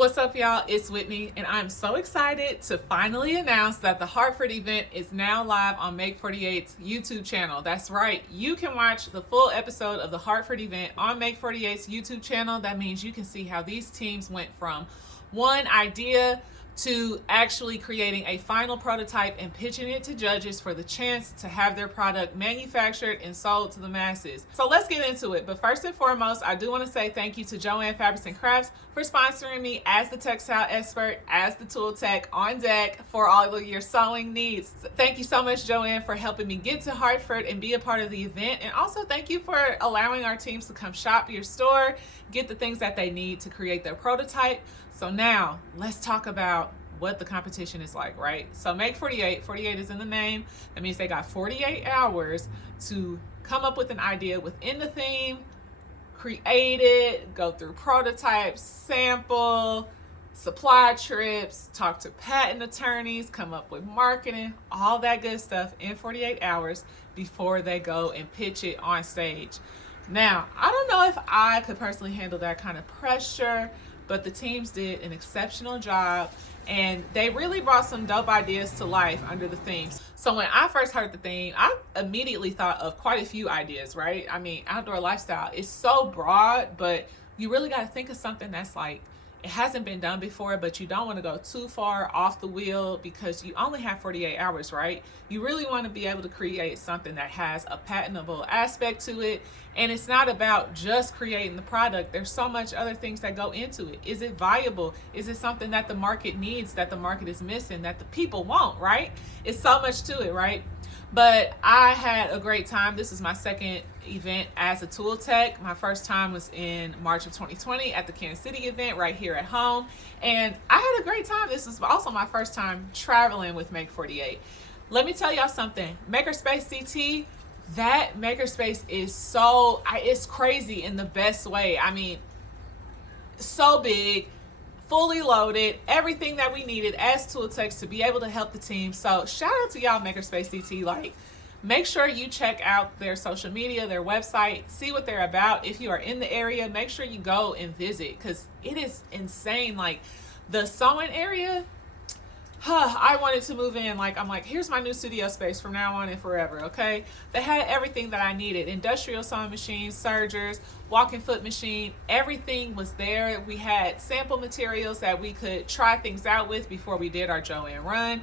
What's up, y'all? It's Whitney, and I'm so excited to finally announce that the Hartford event is now live on Make48's YouTube channel. That's right, you can watch the full episode of the Hartford event on Make48's YouTube channel. That means you can see how these teams went from one idea to actually creating a final prototype and pitching it to judges for the chance to have their product manufactured and sold to the masses. So let's get into it. But first and foremost, I do want to say thank you to Joanne Fabrics and Crafts for sponsoring me as the textile expert, as the tool tech on deck for all of your sewing needs. Thank you so much, Joanne, for helping me get to Hartford and be a part of the event. And also thank you for allowing our teams to come shop your store, get the things that they need to create their prototype. So now let's talk about what the competition is like, right? So Make48, 48 is in the name. That means they got 48 hours to come up with an idea within the theme, create it, go through prototypes, sample, supply trips, talk to patent attorneys, come up with marketing, all that good stuff in 48 hours before they go and pitch it on stage. Now, I don't know if I could personally handle that kind of pressure, but the teams did an exceptional job and they really brought some dope ideas to life under the themes. So when I first heard the theme, I immediately thought of quite a few ideas, right? I mean, outdoor lifestyle is so broad, but you really got to think of something that's like, it hasn't been done before, but you don't want to go too far off the wheel because you only have 48 hours, right? You really want to be able to create something that has a patentable aspect to it. And it's not about just creating the product. There's so much other things that go into it. Is it viable? Is it something that the market needs, that the market is missing, that the people want, right? It's so much to it, right? But I had a great time. This is my second event as a tool tech. My first time was in March of 2020 at the Kansas City event right here at home. And I had a great time. This was also my first time traveling with Make48. Let me tell y'all something. Makerspace CT, that Makerspace is so, it's crazy in the best way. I mean, so big, fully loaded, everything that we needed as tool techs to be able to help the team. So shout out to y'all, Makerspace CT. Like, make sure you check out their social media, their website, see what they're about. If you are in the area, make sure you go and visit because it is insane. Like the sewing area, I wanted to move in. Like, I'm like, here's my new studio space from now on and forever, okay? They had everything that I needed. Industrial sewing machines, sergers, walking foot machine, everything was there. We had sample materials that we could try things out with before we did our Joanne run.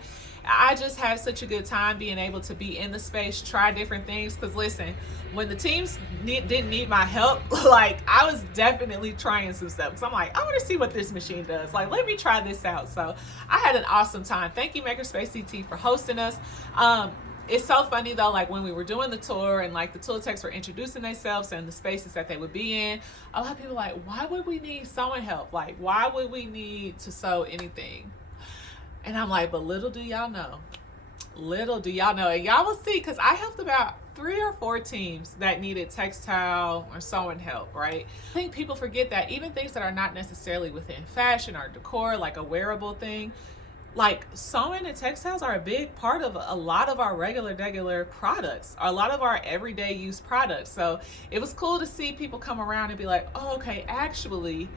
I just had such a good time being able to be in the space, try different things. Because listen, when the teams didn't need my help, like I was definitely trying some stuff. Because I'm like, I want to see what this machine does. Like, let me try this out. So I had an awesome time. Thank you, Makerspace CT, for hosting us. It's so funny though, like when we were doing the tour and like the tool techs were introducing themselves and the spaces that they would be in, a lot of people were like, why would we need sewing help? Like, why would we need to sew anything? And I'm like, but little do y'all know, and y'all will see, because I helped about 3 or 4 teams that needed textile or sewing help, right? I think people forget that even things that are not necessarily within fashion or decor, like a wearable thing, like sewing and textiles are a big part of a lot of our regular products, a lot of our everyday use products. So it was cool to see people come around and be like, oh, okay, actually,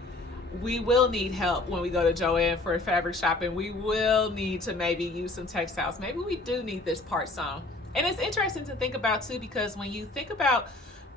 we will need help when we go to Joanne for fabric shopping. We will need to maybe use some textiles. Maybe we do need this part sewn. And it's interesting to think about too, because when you think about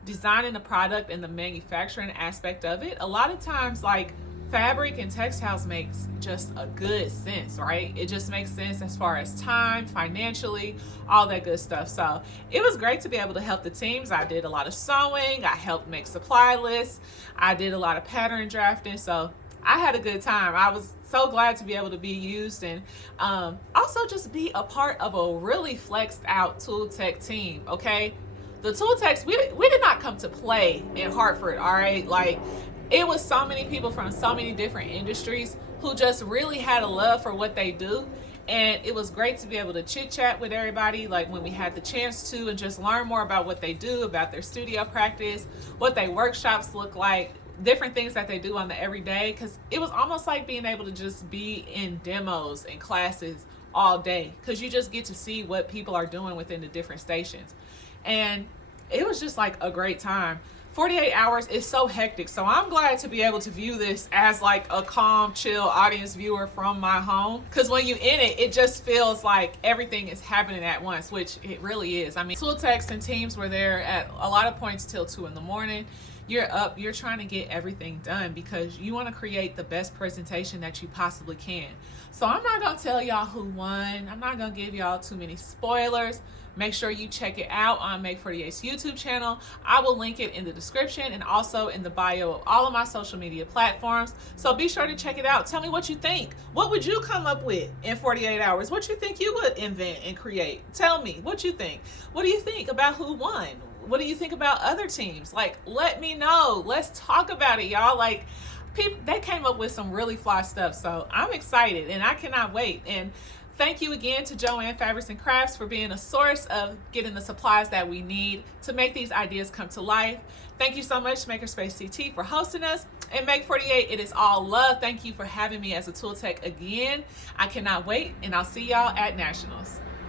designing a product and the manufacturing aspect of it, a lot of times like fabric and textiles makes just a good sense, right? It just makes sense as far as time, financially, all that good stuff. So it was great to be able to help the teams. I did a lot of sewing. I helped make supply lists. I did a lot of pattern drafting. So I had a good time. I was so glad to be able to be used and also just be a part of a really flexed out tool tech team, okay? The tool techs, we did not come to play in Hartford, all right? Like, it was so many people from so many different industries who just really had a love for what they do. And it was great to be able to chit chat with everybody, like when we had the chance to, and just learn more about what they do, about their studio practice, what their workshops look like, different things that they do on the everyday. Because it was almost like being able to just be in demos and classes all day, because you just get to see what people are doing within the different stations. And it was just like a great time. 48 hours is so hectic. So I'm glad to be able to view this as like a calm, chill audience viewer from my home. Because when you're in it, it just feels like everything is happening at once, which it really is. I mean, tool techs and teams were there at a lot of points till 2 in the morning. You're up, you're trying to get everything done because you want to create the best presentation that you possibly can. So I'm not going to tell y'all who won. I'm not going to give y'all too many spoilers. Make sure you check it out on Make48's YouTube channel. I will link it in the description and also in the bio of all of my social media platforms. So be sure to check it out. Tell me what you think. What would you come up with in 48 hours? What you think you would invent and create? Tell me what you think. What do you think about who won? What do you think about other teams? Like, let me know. Let's talk about it, y'all. Like, people, they came up with some really fly stuff. So I'm excited and I cannot wait. And thank you again to Joanne Fabrics and Crafts for being a source of getting the supplies that we need to make these ideas come to life. Thank you so much, Makerspace CT, for hosting us. And Make48, it is all love. Thank you for having me as a tool tech again. I cannot wait, and I'll see y'all at Nationals.